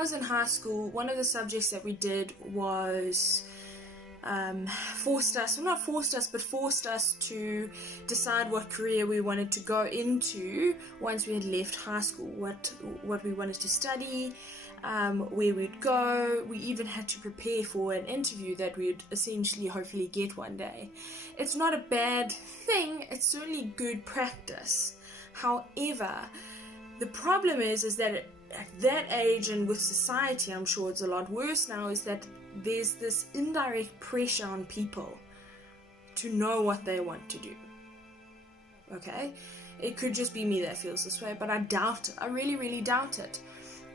was in high school, one of the subjects that we did was forced us to decide what career we wanted to go into once we had left high school, what we wanted to study, where we'd go. We even had to prepare for an interview that we'd essentially hopefully get one day. It's not a bad thing, it's certainly good practice. However, the problem is that at that age, and with society, I'm sure it's a lot worse now, is that there's this indirect pressure on people to know what they want to do. Okay? It could just be me that feels this way, but I doubt it. I really, really doubt it.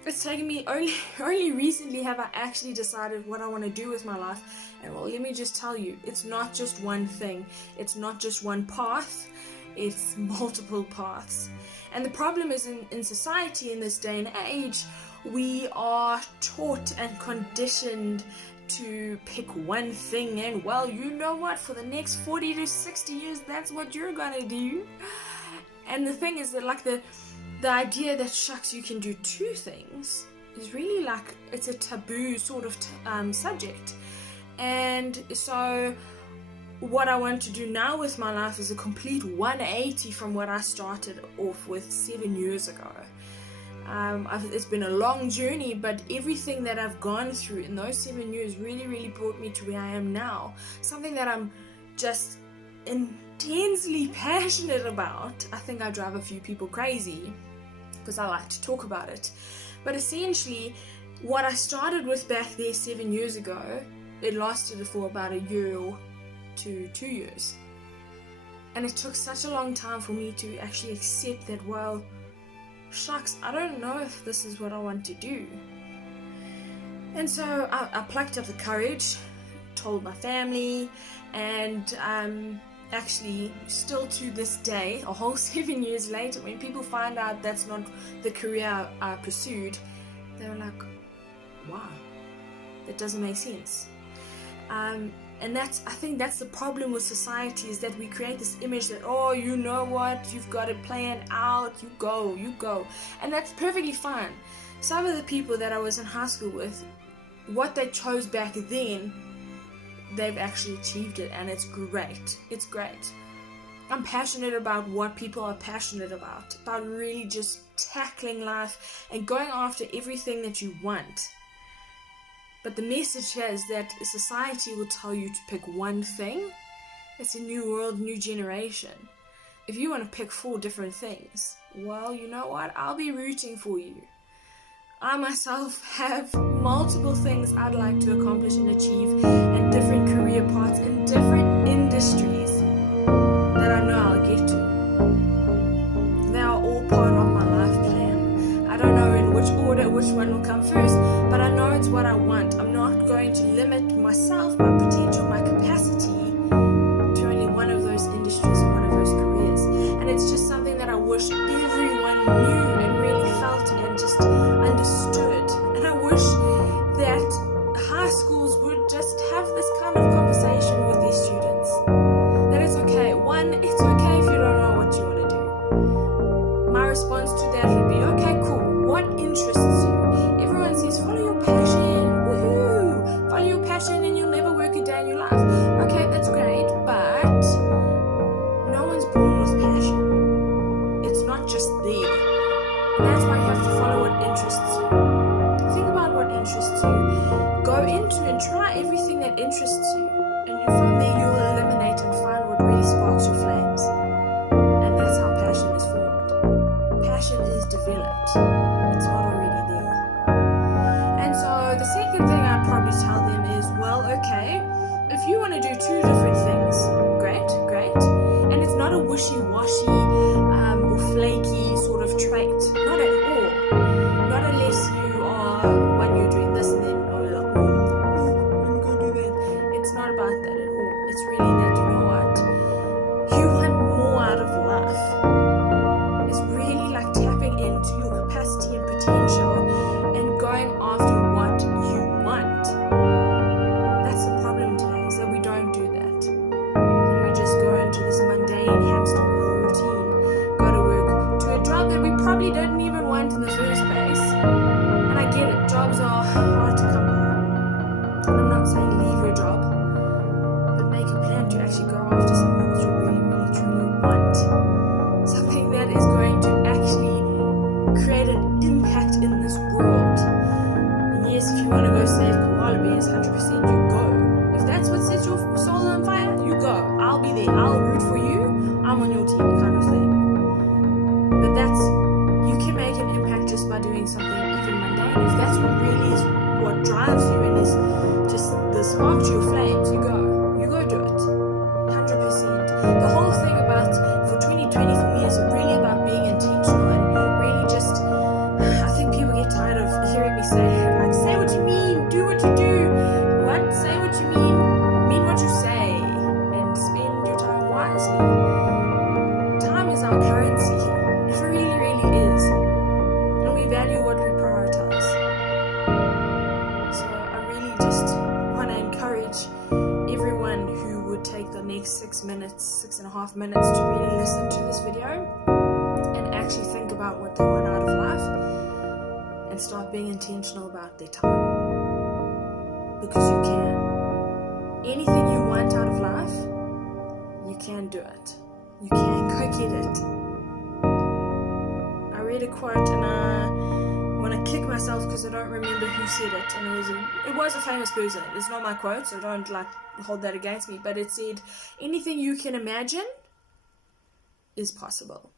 It's taken me only recently have I actually decided what I want to do with my life. And well, let me just tell you, it's not just one thing. It's not just one path. It's multiple paths. And the problem is in society in this day and age, we are taught and conditioned to pick one thing, and well, you know what, for the next 40 to 60 years, that's what you're gonna do. And the thing is that, like, the idea that, shucks, you can do two things is really like, it's a taboo sort of subject. And so what I want to do now with my life is a complete 180 from what I started off with 7 years ago. It's been a long journey, but everything that I've gone through in those 7 years really, really brought me to where I am now. Something that I'm just intensely passionate about. I think I drive a few people crazy because I like to talk about it. But essentially, what I started with back there 7 years ago, it lasted for about a year to 2 years. And it took such a long time for me to actually accept that, well, shucks, I don't know if this is what I want to do. And so I plucked up the courage, told my family, and actually still to this day, a whole 7 years later, when people find out that's not the career I pursued, they're like, wow, that doesn't make sense. And I think that's the problem with society, is that we create this image that, oh, you know what, you've got it planned out, you go. And that's perfectly fine. Some of the people that I was in high school with, what they chose back then, they've actually achieved it, and it's great. It's great. I'm passionate about what people are passionate about really just tackling life and going after everything that you want. But the message here is that society will tell you to pick one thing. It's a new world, new generation. If you want to pick 4 different things, well, you know what? I'll be rooting for you. I myself have multiple things I'd like to accomplish and achieve, and different career paths in different industries that I know I'll get to. They are all part of my life plan. I don't know in which order, which one will come first, but I know it's what I want. I'm not going to limit myself, my potential, my capacity to only one of those industries and one of those careers. And it's just something that I wish everyone knew and really felt and just understood. And I wish that high schools would just have this kind of conversation with their students. That it's okay. One, it's okay if you don't know what you want to do. My response to that would be, okay, cool. What interests you? Everyone says, follow your passion. Woohoo! Follow your passion and you'll never work a day in your life. Okay, that's great, but no one's born with passion. It's not just And if that's what really is what drives you and is just the spark to your flames, you go do it. 100%. The whole thing about for 2020 for me is really about being intentional and really just, I think people get tired of hearing me say, like, say what you mean, do what you do. What? Say what you mean what you say, and spend your time wisely. Time is our currency. It really, really is. And we value what we prioritize. So I really just want to encourage everyone who would take the next 6.5 minutes to really listen to this video and actually think about what they want out of life and start being intentional about their time. Because you can. Anything you want out of life, you can do it. You can go get it. I read a quote and I want to kick myself because I don't remember who said it, and it was a famous person. It's not my quote, so don't hold that against me, but it said, anything you can imagine is possible.